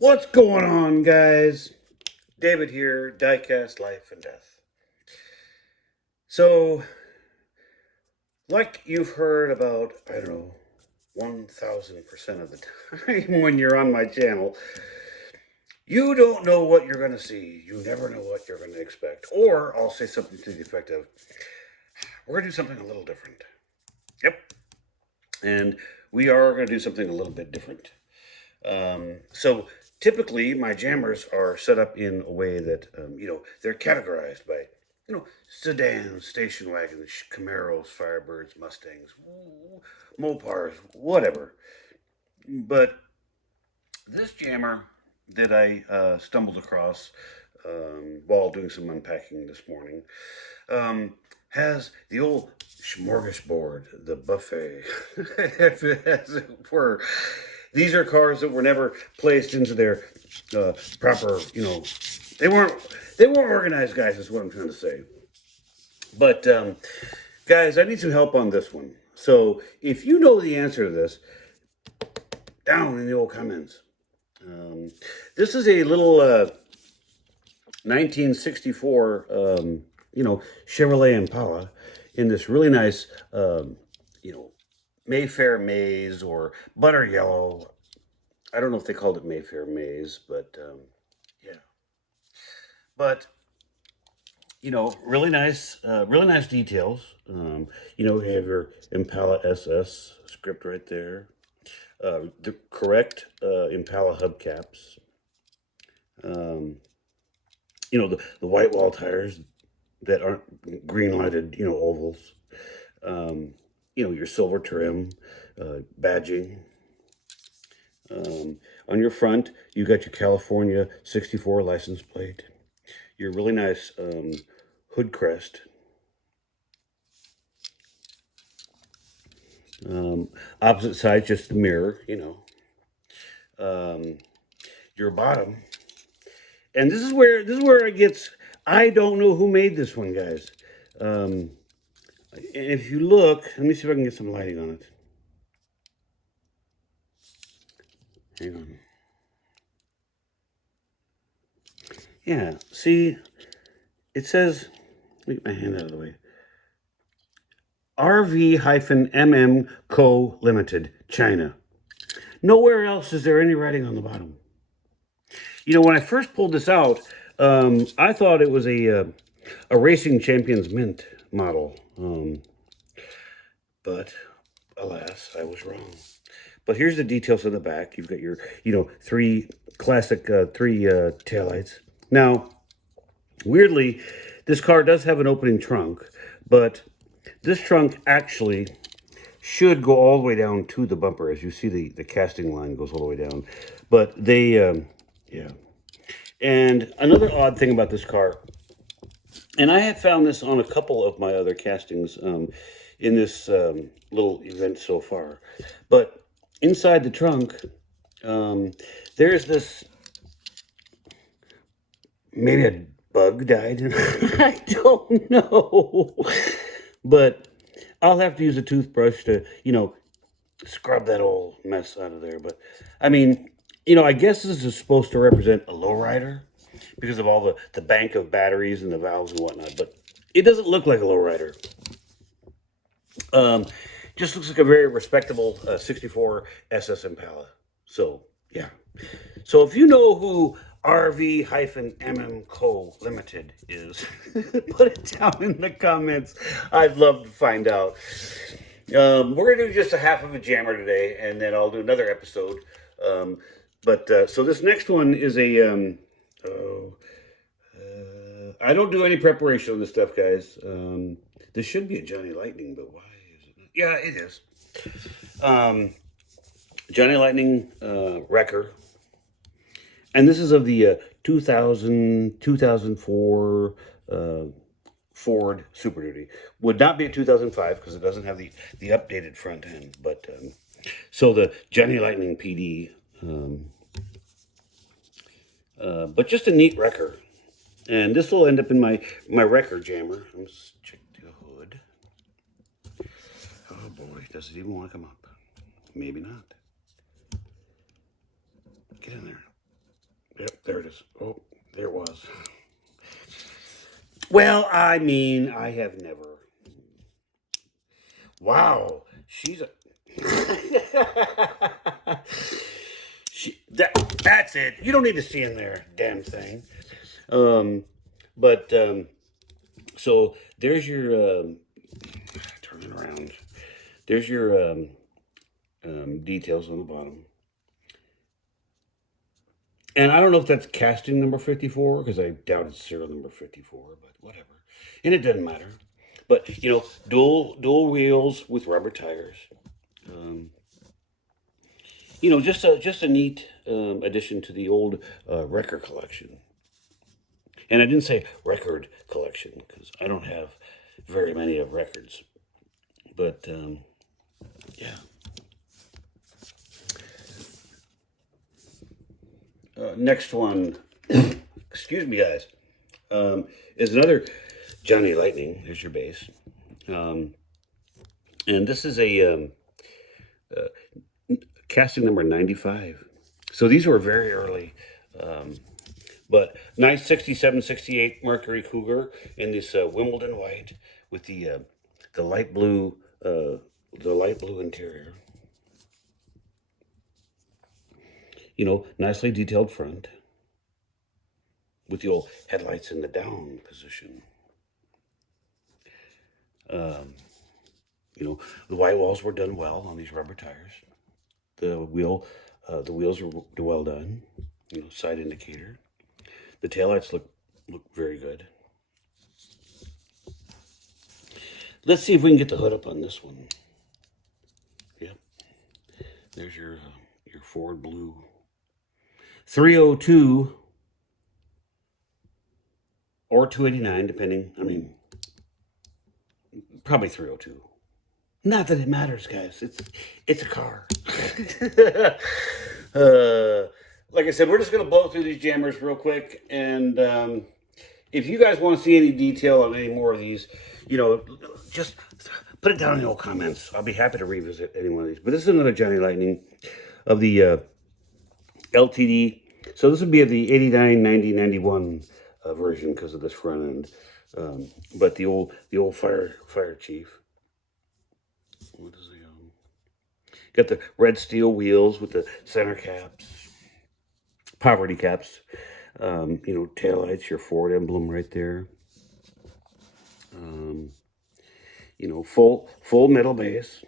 What's going on, guys? David here, Diecast Life and Death. So, like you've heard about, I don't know, 1000% of the time when you're on my channel, you don't know what you're going to see. You never know what you're going to expect. Or I'll say something to the effect of, we're going to do something a little different. Yep. And we are going to do something a little bit different. So typically my jammers are set up in a way that, they're categorized by, sedans, station wagons, Camaros, Firebirds, Mustangs, Mopars, whatever. But this jammer that I stumbled across while doing some unpacking this morning has the old smorgasbord, the buffet, as it were. These are cars that were never placed into their proper, they weren't organized, guys, is what I'm trying to say. But guys, I need some help on this one. So if you know the answer to this, down in the old comments. This is a little 1964, Chevrolet Impala in this really nice, Mayfair Maize or Butter Yellow. I don't know if they called it Mayfair Maize, but yeah. But really nice details. You have your Impala SS script right there. The correct Impala hubcaps. The white wall tires that aren't green lighted, ovals. Your silver trim, badging. On your front, you got your California 64 license plate. Your really nice hood crest. Opposite side, just the mirror, your bottom. And this is where it gets. I don't know who made this one, guys. And if you look, let me see if I can get some lighting on it. Hang on. Yeah, see, it says, let me get my hand out of the way. RV-MM Co. Limited, China. Nowhere else is there any writing on the bottom. When I first pulled this out, I thought it was a Racing Champions Mint model. But alas, I was wrong. But here's the details of the back. You've got your, three classic taillights. Now, weirdly, this car does have an opening trunk, but this trunk actually should go all the way down to the bumper. As you see, the casting line goes all the way down. But they, yeah. And another odd thing about this car, and I have found this on a couple of my other castings in this little event so far, but inside the trunk, there's this, maybe a bug died. I don't know. But I'll have to use a toothbrush to, scrub that old mess out of there. But, I mean, I guess this is supposed to represent a lowrider because of all the bank of batteries and the valves and whatnot. But it doesn't look like a lowrider. Just looks like a very respectable 64 SS Impala. So, yeah. So if you know who RV-MM Co. Limited is, put it down in the comments. I'd love to find out. We're going to do just a half of a jammer today, and then I'll do another episode. So this next one is a... I don't do any preparation on this stuff, guys. This should be a Johnny Lightning, but why is it not? Yeah, it is. Johnny Lightning wrecker. And this is of the 2004 Ford Super Duty. Would not be a 2005 because it doesn't have the updated front end. But so the Johnny Lightning PD. But just a neat wrecker. And this will end up in my wrecker jammer. Let's check the hood. Oh boy, does it even want to come up? Maybe not. Get in there. Yep, there it is. Oh, there it was. Well, I mean, I have never. Wow, she's a. That's it. You don't need to see in there, damn thing. But so there's your turn it around. There's your details on the bottom. And I don't know if that's casting number 54, because I doubt it's serial number 54, but whatever. And it doesn't matter. But, you know, dual wheels with rubber tires. You know, just a neat addition to the old record collection. And I didn't say record collection, because I don't have very many of records. But, yeah. Next one, excuse me, guys, is another Johnny Lightning. There's your base. And this is a casting number 95. So these were very early. But nice 67, 68 Mercury Cougar in this Wimbledon white with the light blue interior. You know, nicely detailed front with the old headlights in the down position. You know, the white walls were done well on these rubber tires. The wheels were well done. You know, side indicator. The taillights look very good. Let's see if we can get the hood up on this one. Yep. There's your Ford blue 302 or 289, depending. I mean, probably 302. Not that it matters, guys. It's a car. Like I said, we're just going to blow through these jammers real quick. And if you guys want to see any detail on any more of these, you know, just put it down in the old comments. I'll be happy to revisit any one of these. But this is another Johnny Lightning of the LTD. So this would be the 89, 90, 91 version because of this front end. But the old fire chief. What is the got the red steel wheels with the center caps, poverty caps. You know, taillights, your Ford emblem right there. You know, full metal base.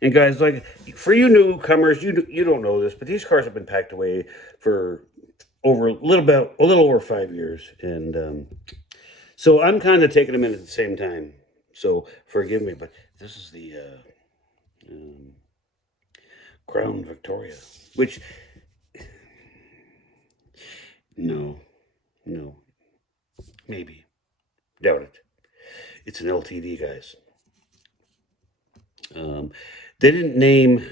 And guys, like, for you newcomers, you don't know this, but these cars have been packed away for a little over 5 years, and so I'm kind of taking them in at the same time. So forgive me, but this is the Crown Victoria, which no, maybe, doubt it. It's an LTD, guys. They didn't name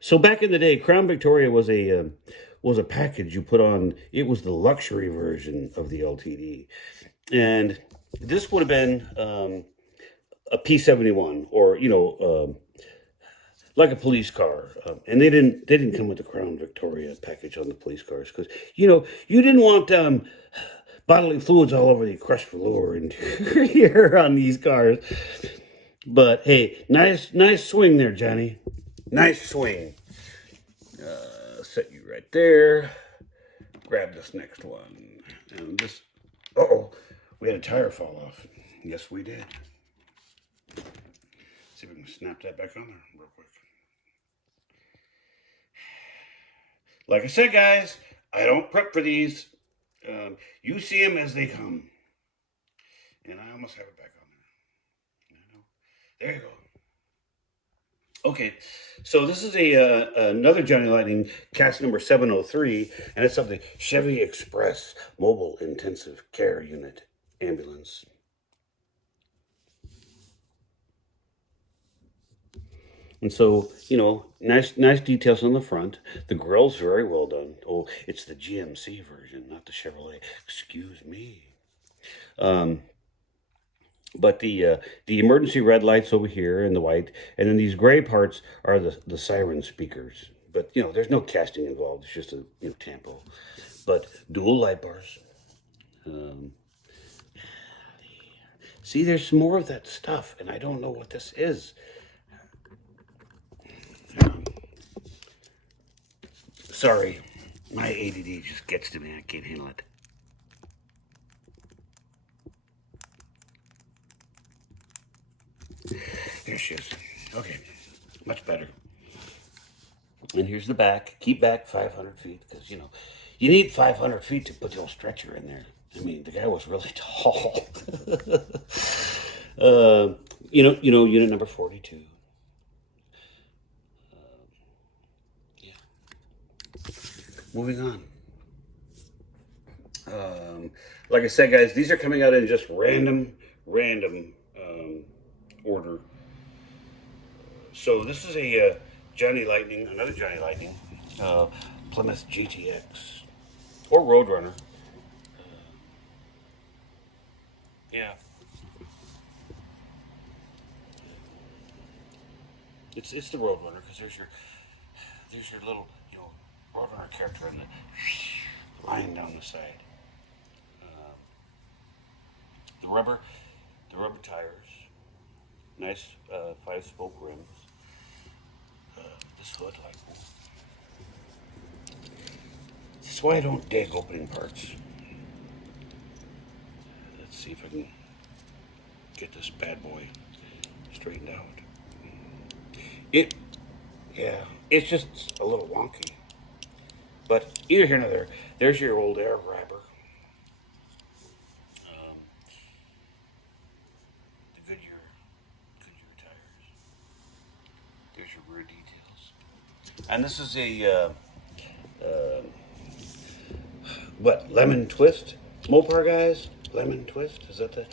so back in the day, Crown Victoria was a package you put on. It was the luxury version of the LTD, and this would have been a P71, or you know, like a police car. And they didn't come with the Crown Victoria package on the police cars because you know you didn't want bodily fluids all over the crushed velour interior on these cars. But hey, nice swing there, Johnny. Nice swing. Set you right there. Grab this next one. And this, we had a tire fall off. Yes, we did. See if we can snap that back on there real quick. Like I said, guys, I don't prep for these. You see them as they come. And I almost have it back on there. There you go. Okay, so this is another Johnny Lightning cast number 703, and it's of the Chevy Express Mobile Intensive Care Unit ambulance. And so, you know, nice details on the front. The grill's very well done. Oh, it's the GMC version, not the Chevrolet. Excuse me. But the emergency red lights over here and the white, and then these gray parts are the siren speakers. But you know, there's no casting involved. It's just a tampo. But dual light bars. Um, See, there's some more of that stuff, and I don't know what this is. Sorry, my ADD just gets to me. I can't handle it. Here she is. Okay, much better. And here's the back. Keep back 500 feet, because, you need 500 feet to put the old stretcher in there. I mean, the guy was really tall. Unit number 42. Yeah. Moving on. Like I said, guys, these are coming out in just random order. So this is a Johnny Lightning, another Johnny Lightning, Plymouth GTX, or Roadrunner. Yeah. It's the Roadrunner, because there's your little Roadrunner character in the line down the side. The rubber tires, nice 5-spoke rims. This hood, like, this is why I don't dig opening parts. Let's see if I can get this bad boy straightened out. It's just a little wonky. But either here nor there, there's your old air grabber. The Goodyear tires. There's your rear details. And this is a, lemon twist? Mopar guys? Lemon twist? Is that the...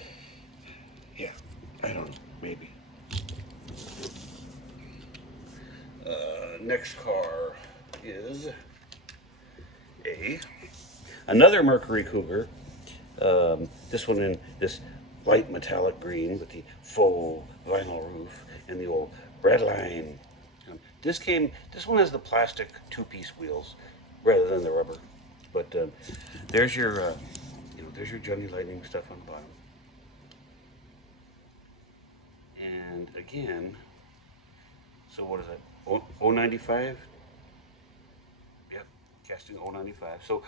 Yeah, I don't know, maybe. Next car is another Mercury Cougar. This one in this light metallic green with the faux vinyl roof and the old red line. This one has the plastic 2-piece wheels rather than the rubber. But there's your Johnny Lightning stuff on the bottom. And again, so what is that? 095? Yep, casting 095. So,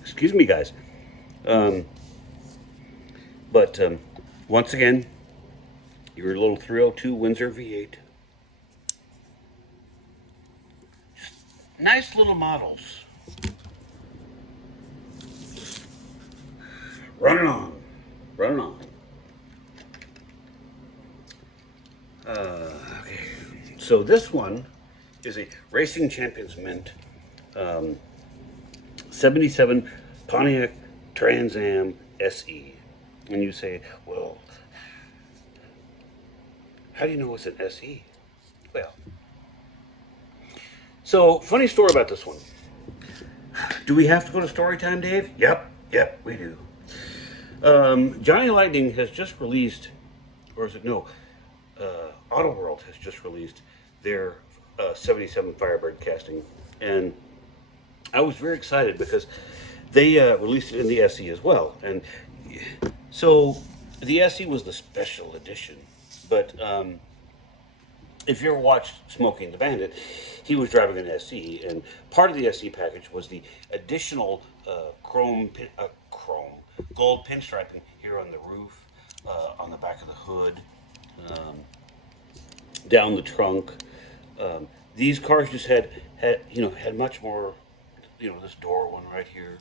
excuse me, guys. But once again, your little 302 Windsor V8. Nice little models. Running on. Okay, so this one is a Racing Champions Mint 77 Pontiac Trans Am SE. And you say, well, how do you know it's an SE? Well, so funny story about this one. Do we have to go to story time, Dave? Yep, we do. Johnny Lightning has just released, or is it no? Auto World has just released their 77 Firebird casting, and I was very excited because they released it in the SE as well. And so the SE was the special edition, but if you ever watched Smokey and the Bandit, he was driving an SE, and part of the SE package was the additional gold pinstriping here on the roof, on the back of the hood, down the trunk. These cars just had much more, this door one right here,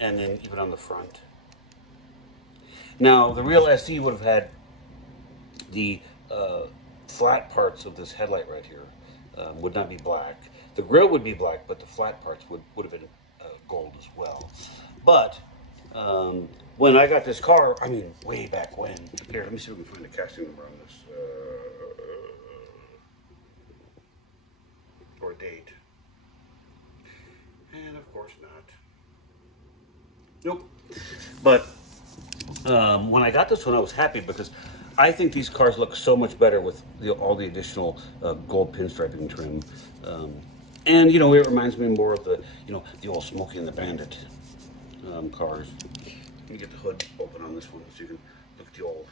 and then even on the front. Now the real SE would have had the flat parts of this headlight right here would not be black. The grille would be black, but the flat parts would have been gold as well. But when I got this car, I mean, way back when. Here, let me see if we can find the casting number on this. Or date. And of course not. Nope. But when I got this one, I was happy because I think these cars look so much better with all the additional gold pinstriping trim. And, you know, it reminds me more of the, you know, the old Smokey and the Bandit cars. Let me get the hood open on this one so you can look at the old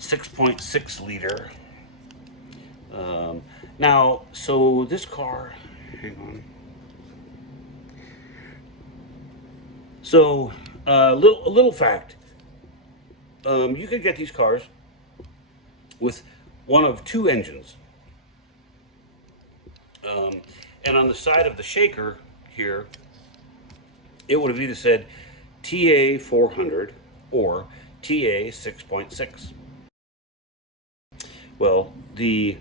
6.6 liter. Now, so this car, hang on. So, a little fact. You can get these cars with one of two engines. And on the side of the shaker here, it would have either said TA 400 or TA 6.6. Well, the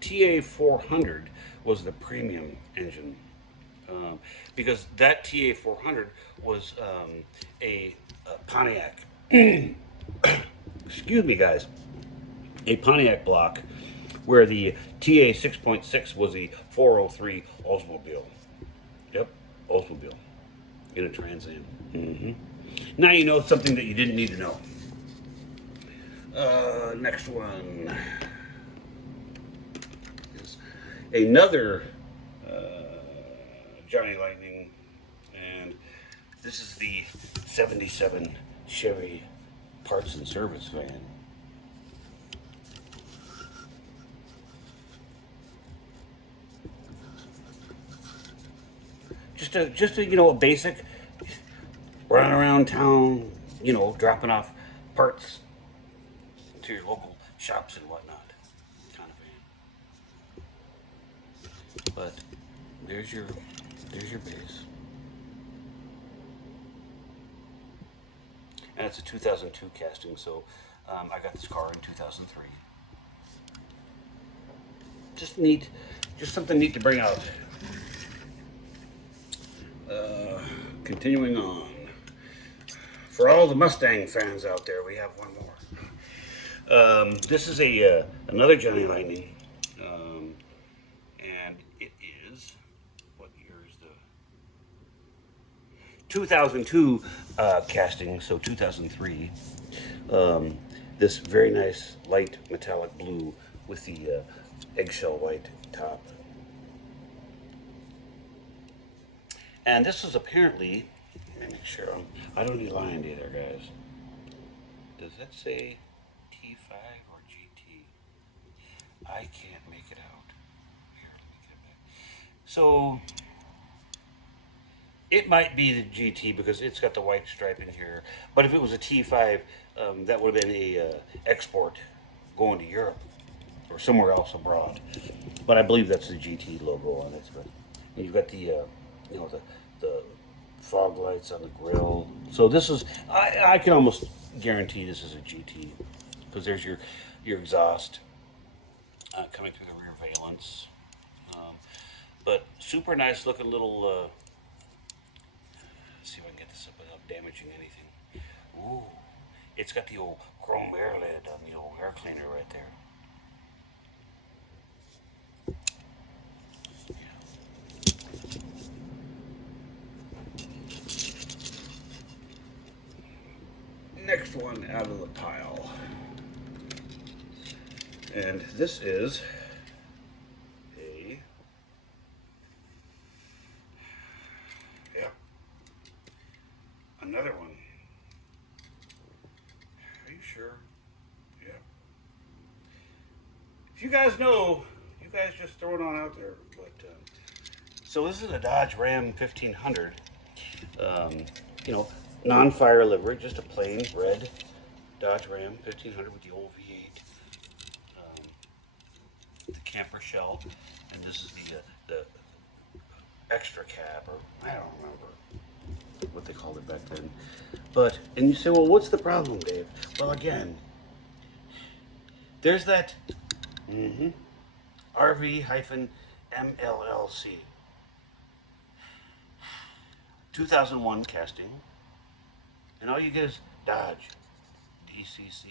TA 400 was the premium engine because that TA 400 was a Pontiac. Excuse me, guys. A Pontiac block, where the TA 6.6 was the 403 Oldsmobile. Yep, Oldsmobile in a Trans Am. Now you know something that you didn't need to know. Next one is another Johnny Lightning, and this is the 77 Chevy parts and service van. Just a you know, a basic running around town, you know, dropping off parts to your local shops and whatnot kind of van. But there's your base. And it's a 2002 casting, so I got this car in 2003. Just neat, just something neat to bring out. Continuing on. For all the Mustang fans out there, we have one more. This is another Johnny Lightning, and it is, what year is the 2002 casting, so 2003. This very nice light metallic blue with the eggshell white top. And this is apparently, let me make sure I don't need lying either, guys. Does that say T5 or GT? I can't make it out. Here, let me get it back. So, it might be the GT because it's got the white striping here. But if it was a T5, that would have been a export going to Europe or somewhere else abroad. But I believe that's the GT logo on it. But you've got the you know, the fog lights on the grill. So this is, I can almost guarantee this is a GT because there's your exhaust coming through the rear valence. But super nice looking little, let's see if I can get this up without damaging anything. Ooh, it's got the old chrome air lid on the old air cleaner right there. Next one out of the pile, and this is another one. Are you sure? Yeah. If you guys know, you guys just throw it on out there. But so this is a Dodge Ram 1500. You know, non-fire livery, just a plain red Dodge Ram 1500 with the old V8, the camper shell, and this is the extra cab, or I don't remember what they called it back then. But, and you say, well, what's the problem, Dave? Well, again, there's that RV-MLLC 2001 casting, and all you get is Dodge, DCC,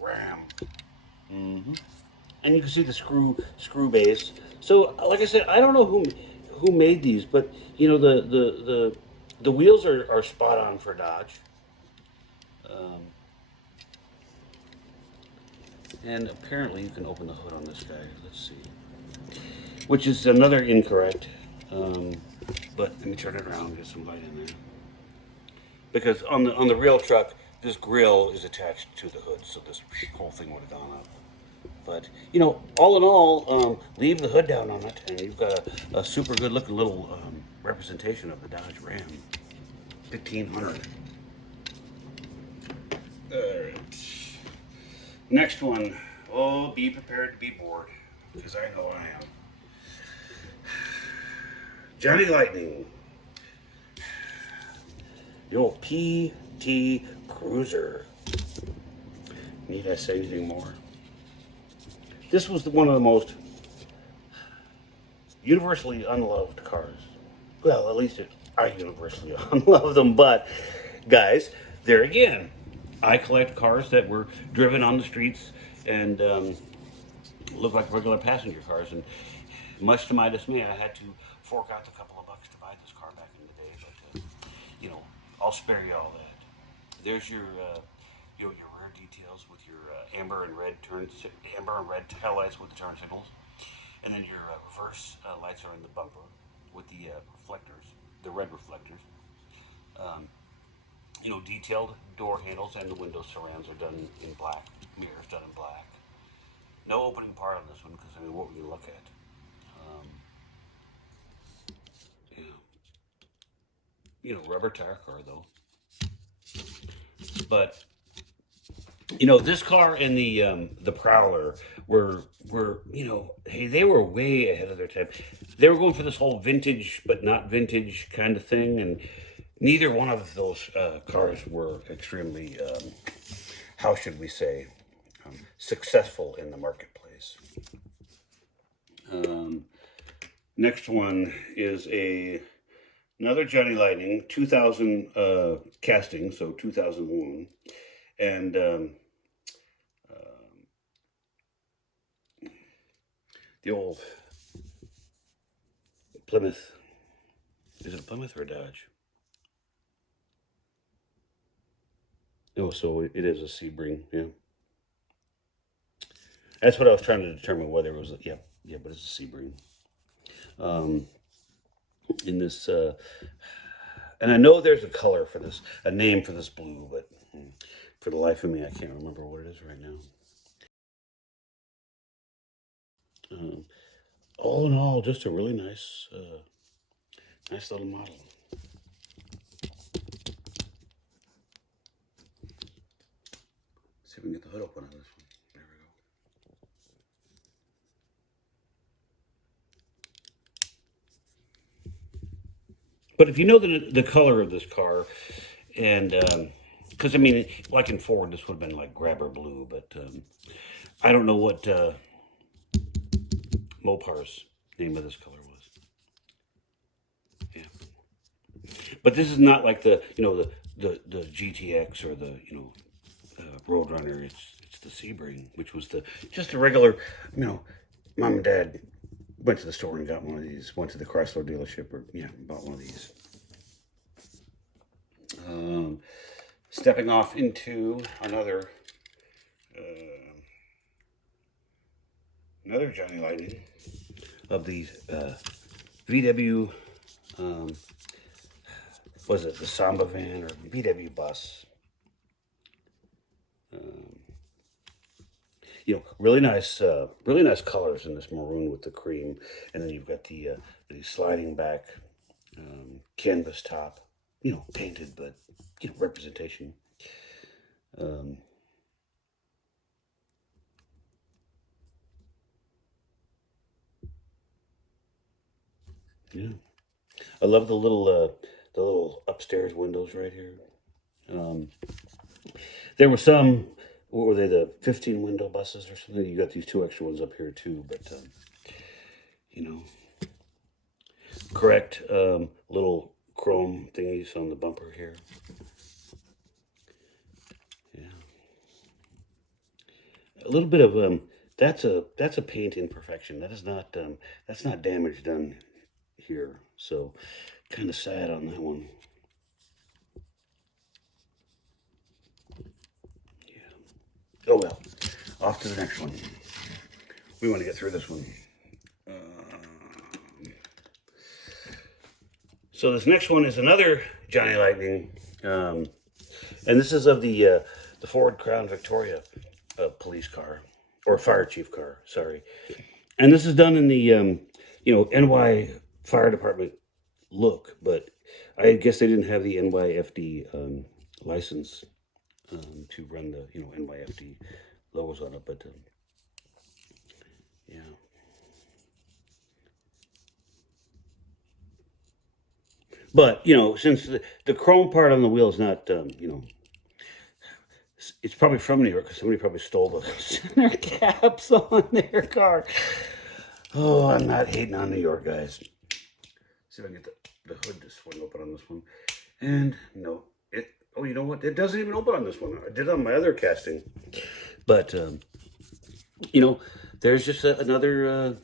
Ram, and you can see the screw base. So, like I said, I don't know who made these, but you know the wheels are spot on for Dodge. Um, and apparently you can open the hood on this guy. Let's see, which is another incorrect. Um, but let me turn it around, get some light in there. Because on the real truck, this grill is attached to the hood, so this whole thing would have gone up. But you know, all in all, leave the hood down on it, and you've got a super good looking little representation of the Dodge Ram 1500. Next one. Oh, be prepared to be bored, because I know I am. Johnny Lightning. The old PT Cruiser. Need I say anything more? This was one of the most universally unloved cars. Well, at least I universally unlove them, but guys, there again, I collect cars that were driven on the streets and look like regular passenger cars, and much to my dismay, I had to fork out a couple of bucks to buy this car back in the day, but you know, I'll spare you all that. There's your you know, your rear details with your amber and red tail lights with the turn signals, and then your reverse lights are in the bumper with the reflectors, the red reflectors. You know, detailed door handles and the window surrounds are done in black. Mirrors done in black. No opening part on this one because I mean, what would you look at? Yeah. You know, rubber tire car though. But you know, this car and the Prowler were you know, hey, they were way ahead of their time. They were going for this whole vintage but not vintage kind of thing, and neither one of those cars were extremely, how should we say, successful in the marketplace. Next one is another Johnny Lightning, 2000 casting, so 2001, and the old Plymouth. Is it a Plymouth or a Dodge? Oh, so it is a Sebring, yeah. That's what I was trying to determine whether it was, yeah, but it's a Sebring. In this, and I know there's a color for this, a name for this blue, but for the life of me, I can't remember what it is right now. All in all, just a really nice, nice little model. See if we can get the hood open on this one. There we go. But if you know the color of this car, and because I mean, like in Ford, this would have been like grabber blue, but I don't know what Mopar's name of this color was. Yeah, but this is not like the, you know, the GTX or the, you know, Roadrunner. It's the Sebring, which was just a regular, you know, mom and dad went to the store and got one of these. Went to the Chrysler dealership or bought one of these. Stepping off into another Johnny Lightning of the VW. Was it the Samba van or VW bus? You know, really nice colors in this maroon with the cream, and then you've got the sliding back canvas top. You know, painted, but you know, representation. Yeah, I love the little upstairs windows right here. There were some, what were they, the 15 window buses or something? You got these two extra ones up here too, but you know, correct little chrome thingies on the bumper here. Yeah, a little bit of that's a paint imperfection. That is not that's not damage done here, so kind of sad on that one. Yeah. Oh well, off to the next one. We want to get through this one. So this next one is another Johnny Lightning, and this is of the Ford Crown Victoria police car, or fire chief car, sorry. And this is done in the NY Fire Department look, but I guess they didn't have the NYFD license to run the NYFD logos on it, but yeah. But, since the chrome part on the wheel is not, it's probably from New York, because somebody probably stole the center caps on their car. Oh, I'm not hating on New York, guys. See if I can get the hood to swing open on this one. And, no, oh, you know what? It doesn't even open on this one. I did it on my other casting. But, there's just another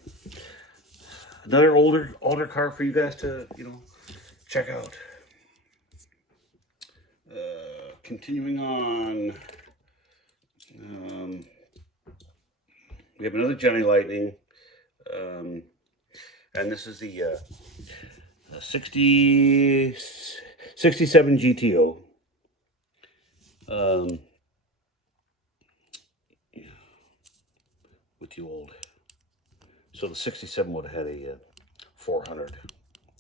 older car for you guys to, check out. Continuing on, we have another Johnny Lightning, and this is the 67 GTO. With the old, so the 67 would have had a 400.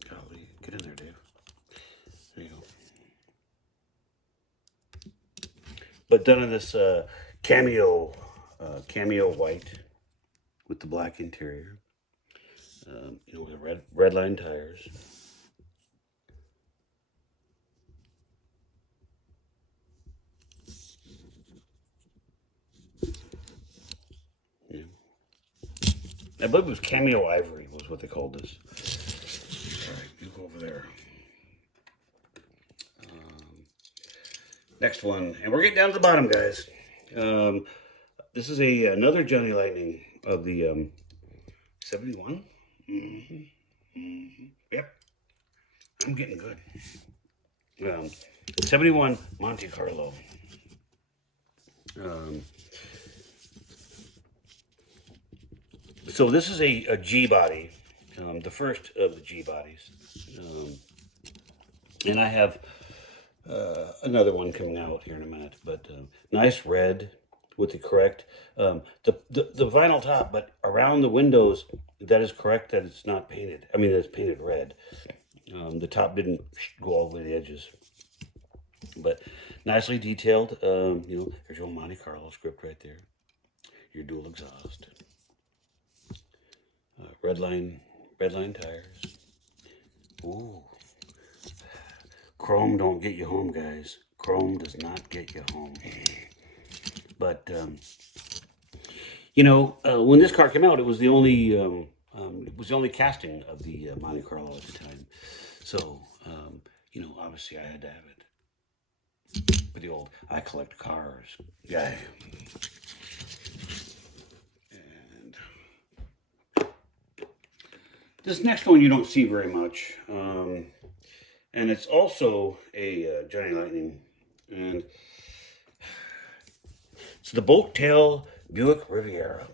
Golly, get in there, Dave. There you go. But done in this cameo white with the black interior. With the red line tires. Yeah. I believe it was cameo ivory was what they called this. All right, you go over there. Next one, and we're getting down to the bottom, guys. This is another Johnny Lightning of the 71. Yep, I'm getting good. 71 Monte Carlo. So this is a G body, the first of the G bodies, and I have another one coming out here in a minute. But nice red with the correct the vinyl top, but around the windows that is correct that it's not painted. I mean, it's painted red. The top didn't go all the way to the edges, but nicely detailed. There's your Monte Carlo script right there. Your dual exhaust. Red line tires. Ooh. Chrome don't get you home, guys. Chrome does not get you home. But when this car came out, it was the only casting of the Monte Carlo at the time. So obviously I had to have it. But the old I collect cars guy. And this next one you don't see very much. And it's also a Johnny Lightning, and it's the boat tail Buick Riviera.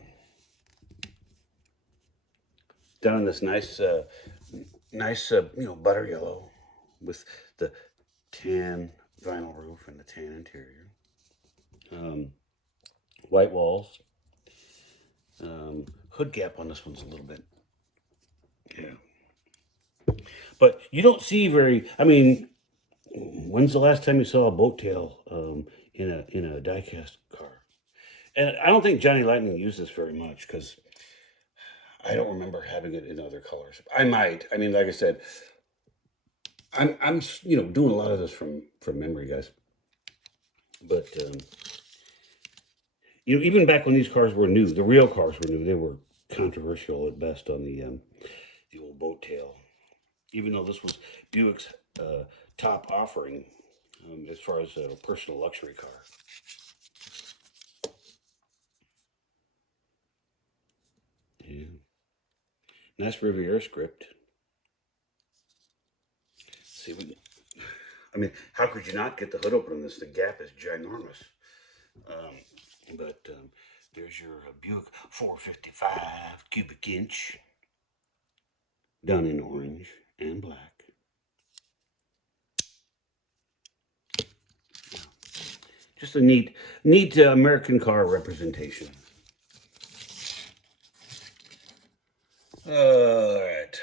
Done in this nice butter yellow with the tan vinyl roof and the tan interior. White walls. Hood gap on this one's a little bit, yeah. But you don't see when's the last time you saw a boat tail in a diecast car? And I don't think Johnny Lightning used this very much, because I don't remember having it in other colors. I might. Like I said, I'm doing a lot of this from memory, guys. But even back when these cars were new, the real cars were new, they were controversial at best on the old boat tail. Even though this was Buick's top offering as far as a personal luxury car. Yeah. Nice Riviera script. see if we can, I mean, how could you not get the hood open on this? The gap is ginormous. But there's your Buick 455 cubic inch, done in orange and black. Just a neat American car representation. All right.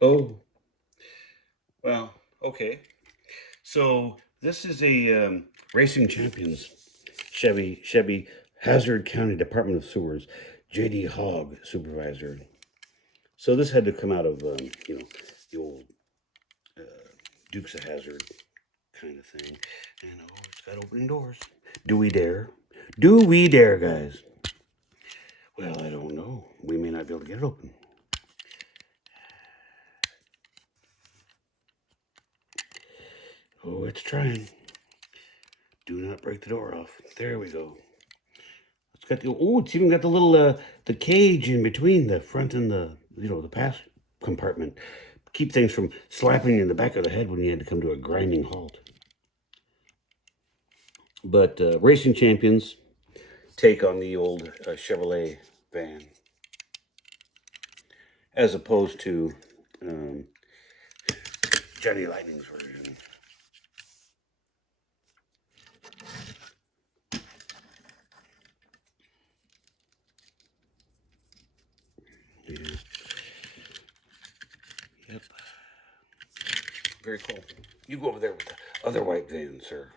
Oh, well, okay. So this is a Racing Champions Chevy Hazzard County Department of Sewers JD Hogg supervisor. So this had to come out of you know, the old Dukes of Hazzard kind of thing. And oh, it's got opening doors. Do we dare? Do we dare, guys? Well, I don't know. We may not be able to get it open. Oh, it's trying. Do not break the door off. There we go. It's got the, oh, it's even got the little the cage in between the front and the, you know, the pass compartment. Keep things from slapping you in the back of the head when you had to come to a grinding halt. But Racing Champions take on the old Chevrolet van, as opposed to Johnny Lightning's version. Yeah. Yep. Very cool. You go over there with the other white van, sir.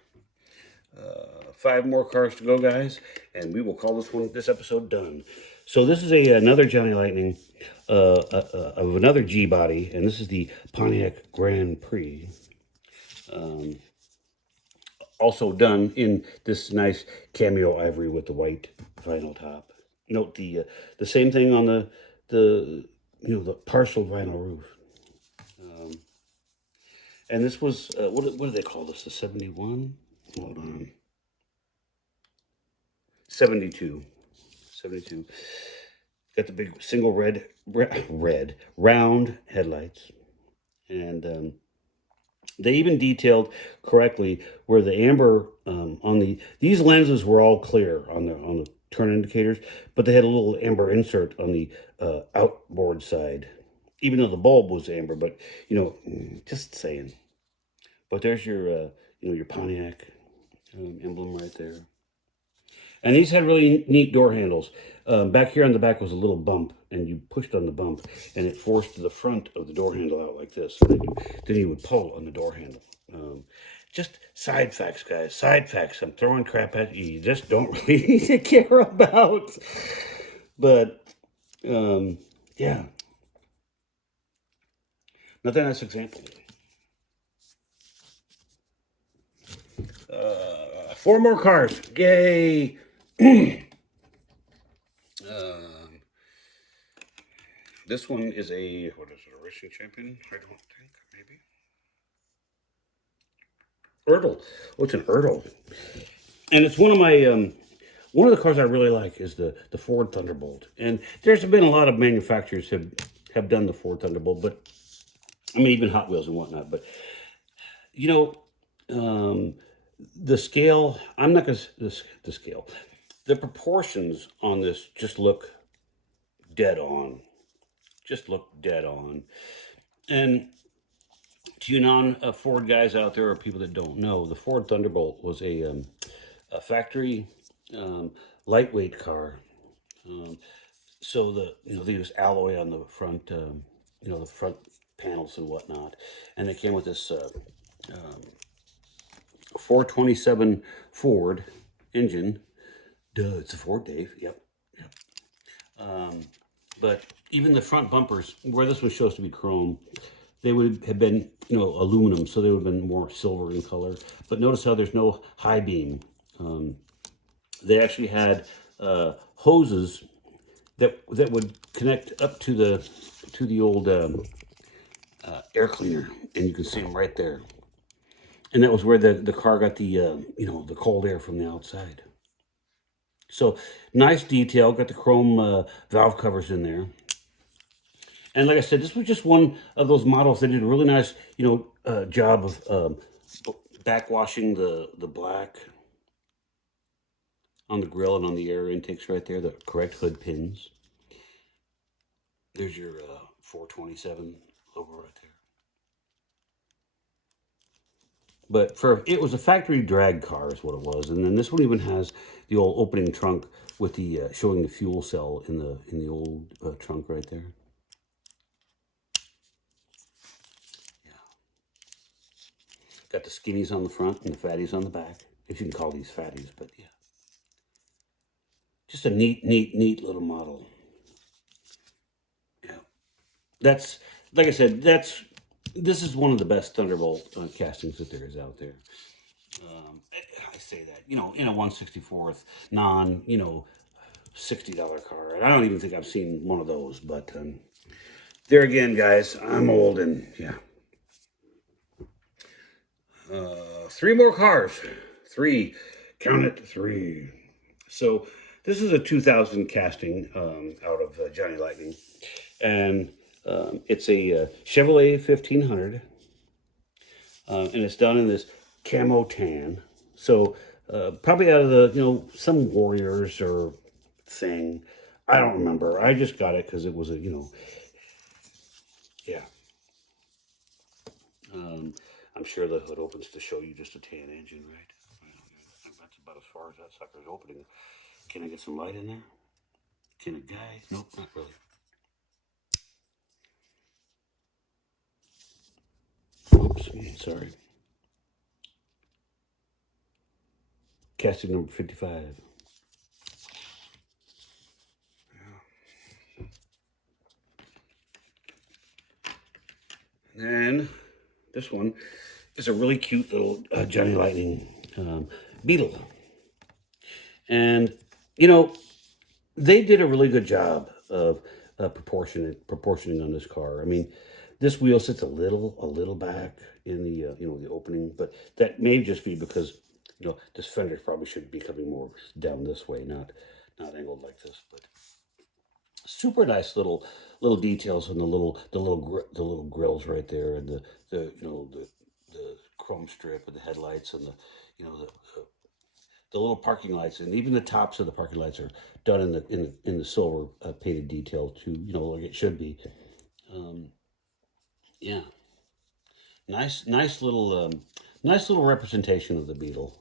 5 more cars to go, guys, and we will call this episode done. So this is another Johnny Lightning of another G body, and this is the Pontiac Grand Prix. Also done in this nice cameo ivory with the white vinyl top. Note the same thing on the you know, the partial vinyl roof. And this was what do they call this? The 71? Hold on. 72. Got the big single red round headlights, and they even detailed correctly where the amber on these lenses were all clear on the turn indicators, but they had a little amber insert on the outboard side, even though the bulb was amber. But you know, just saying. But there's your you know, your Pontiac emblem right there. And these had really neat door handles. Back here on the back was a little bump, and you pushed on the bump, and it forced the front of the door handle out like this. Then you would pull on the door handle. Just side facts, guys. Side facts. I'm throwing crap at you. You just don't really need to care about. But, yeah. Another nice example. 4 more cars. Yay! This one is a, what is it, a Racing Champion? I don't think, maybe. Ertl. Oh, it's an Ertl. And it's one of my, one of the cars I really like is the Ford Thunderbolt. And there's been a lot of manufacturers have done the Ford Thunderbolt, but, I mean, even Hot Wheels and whatnot. But, you know, the scale, I'm not going to, the scale, the proportions on this just look dead on. Just look dead on. And to you non-Ford guys out there, or people that don't know, the Ford Thunderbolt was a factory lightweight car. So they used alloy on the front, you know, the front panels and whatnot. And they came with this 427 Ford engine. Duh, it's a Ford, Dave. Yep. But even the front bumpers, where this was supposed to be chrome, they would have been, you know, aluminum, so they would have been more silver in color. But notice how there's no high beam. They actually had hoses that would connect up to the old air cleaner, and you can see them right there. And that was where the car got the you know, the cold air from the outside. So nice detail. Got the chrome valve covers in there. And like I said, this was just one of those models that did a really nice, job of backwashing the black on the grill and on the air intakes right there, the correct hood pins. There's your 427 logo right there. But it was a factory drag car is what it was. And then this one even has the old opening trunk with the showing the fuel cell in the old trunk right there. Yeah. Got the skinnies on the front and the fatties on the back. If you can call these fatties, but yeah. Just a neat little model. Yeah. That's, like I said, this is one of the best Thunderbolt castings that there is out there. I say that, in a 1/64th non, $60 car. And I don't even think I've seen one of those, but there again, guys, I'm old and yeah. 3 more cars. 3. Count it, 3. So this is a 2000 casting out of Johnny Lightning. And it's a Chevrolet 1500. And it's done in this camo tan. So probably out of the, some Warriors or thing. I don't remember. I just got it because it was a, yeah. I'm sure the hood opens to show you just a tan engine, right? That's about as far as that sucker's opening. Can I get some light in there? Can a guy? Nope, not really. Oops, sorry. Casting number 55. And this one is a really cute little Johnny Lightning Beetle. And, they did a really good job of proportioning on this car. I mean, this wheel sits a little back in the, the opening, but that may just be because, this fender probably should be coming more down this way, not angled like this, but super nice little details on the little grills right there, and the chrome strip and the headlights and the little parking lights, and even the tops of the parking lights are done in the silver painted detail too, like it should be. Yeah, nice little representation of the Beetle.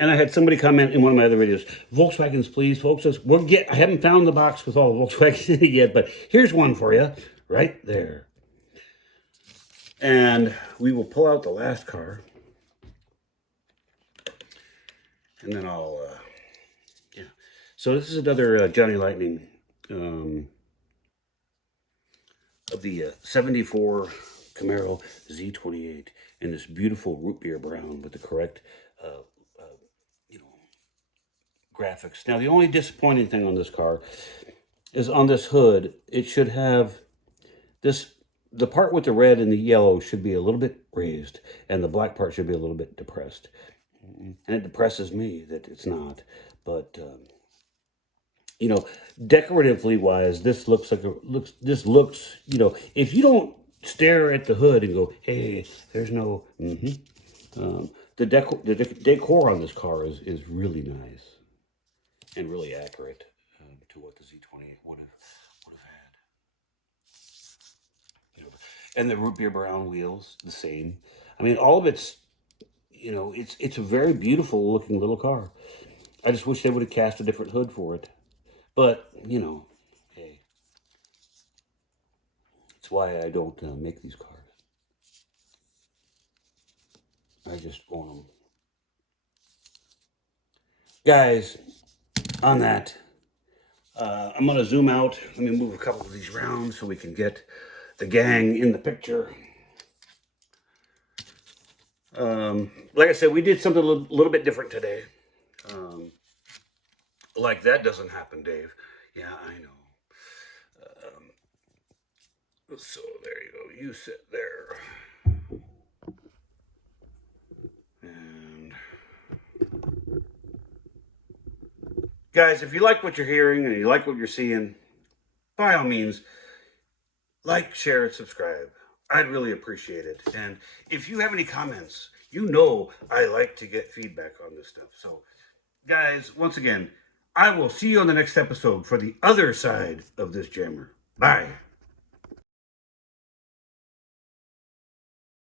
And I had somebody comment in one of my other videos, Volkswagens, please, folks. I haven't found the box with all the Volkswagens in it yet, but here's one for you, right there. And we will pull out the last car. And then I'll, yeah. So this is another Johnny Lightning of the 74 Camaro Z28 in this beautiful root beer brown with the correct graphics. Now, the only disappointing thing on this car is on this hood, it should have the part with the red and the yellow should be a little bit raised, and the black part should be a little bit depressed. And it depresses me that it's not. But, decoratively wise, this looks, if you don't stare at the hood and go, hey, there's no, the decor on this car is really nice. And really accurate to what the Z28 would have had. And the root beer brown wheels, the same. I mean, all of it's, it's a very beautiful looking little car. I just wish they would have cast a different hood for it. But, hey, it's why I don't make these cars. I just own them. Guys, on that, I'm going to zoom out. Let me move a couple of these around so we can get the gang in the picture. Like I said, we did something a little bit different today. Like that doesn't happen, Dave. Yeah, I know. So there you go. You sit there. Guys, if you like what you're hearing and you like what you're seeing, by all means, like, share, and subscribe. I'd really appreciate it. And if you have any comments, you know I like to get feedback on this stuff. So, guys, once again, I will see you on the next episode for the other side of this jammer. Bye.